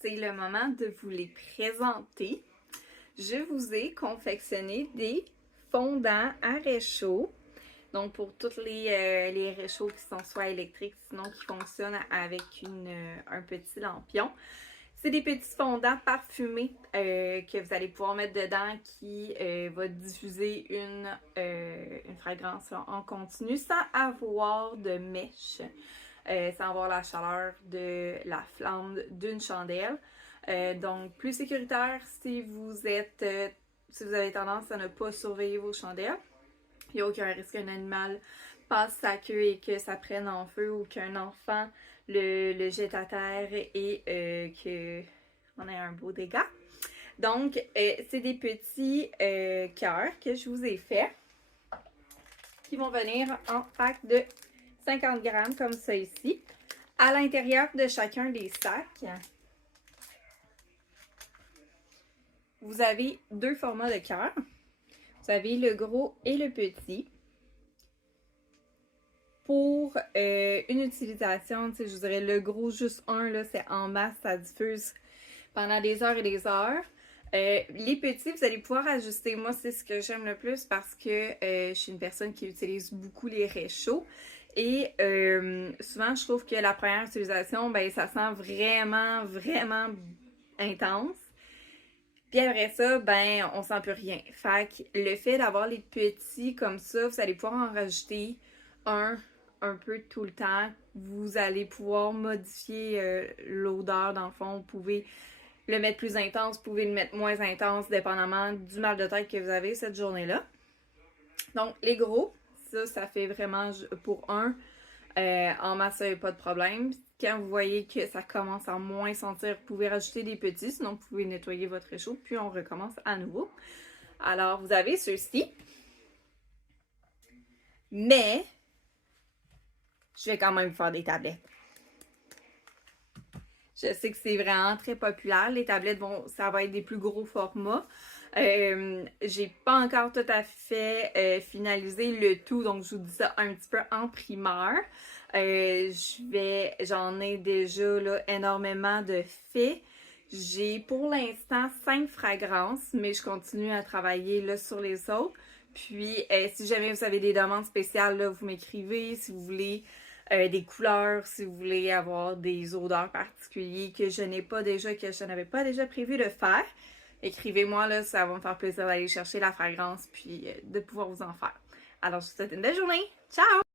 c'est le moment de vous les présenter. Je vous ai confectionné des fondants à réchaud. Donc, pour tous les réchauds qui sont soit électriques, sinon qui fonctionnent avec un petit lampion. C'est des petits fondants parfumés que vous allez pouvoir mettre dedans qui va diffuser une fragrance là, en continu sans avoir de mèche, sans avoir la chaleur de la flamme d'une chandelle. Donc, plus sécuritaire si vous avez tendance à ne pas surveiller vos chandelles. Il n'y a aucun risque qu'un animal passe sa queue et que ça prenne en feu ou qu'un enfant le jette à terre et qu'on ait un beau dégât. Donc, c'est des petits cœurs que je vous ai faits qui vont venir en pack de 50 grammes comme ça ici. À l'intérieur de chacun des sacs, vous avez deux formats de cœur. Vous avez le gros et le petit. Pour une utilisation, je vous dirais le gros, juste un, là, c'est en masse, ça diffuse pendant des heures et des heures. Les petits, vous allez pouvoir ajuster. Moi, c'est ce que j'aime le plus parce que je suis une personne qui utilise beaucoup les réchauds. Et souvent, je trouve que la première utilisation, ben, ça sent vraiment, vraiment intense. Puis après ça, ben, on sent plus rien. Fait que le fait d'avoir les petits comme ça, vous allez pouvoir en rajouter un peu tout le temps. Vous allez pouvoir modifier l'odeur dans le fond. Vous pouvez le mettre plus intense, vous pouvez le mettre moins intense, dépendamment du mal de tête que vous avez cette journée-là. Donc, les gros, ça fait vraiment pour un. En masse, ça n'y a pas de problème. Quand vous voyez que ça commence à moins sentir, vous pouvez rajouter des petits, sinon vous pouvez nettoyer votre réchaud, puis on recommence à nouveau. Alors, vous avez ceux-ci. Mais, je vais quand même faire des tablettes. Je sais que c'est vraiment très populaire. Les tablettes, ça va être des plus gros formats. J'ai pas encore tout à fait finalisé le tout, donc je vous dis ça un petit peu en primeur. J'en ai déjà là, énormément de faits. J'ai pour l'instant 5 fragrances, mais je continue à travailler là, sur les autres. Puis, si jamais vous avez des demandes spéciales, là, vous m'écrivez. Si vous voulez des couleurs, si vous voulez avoir des odeurs particulières que je n'avais pas déjà prévu de faire, écrivez-moi, là, ça va me faire plaisir d'aller chercher la fragrance puis de pouvoir vous en faire. Alors, je vous souhaite une belle journée. Ciao!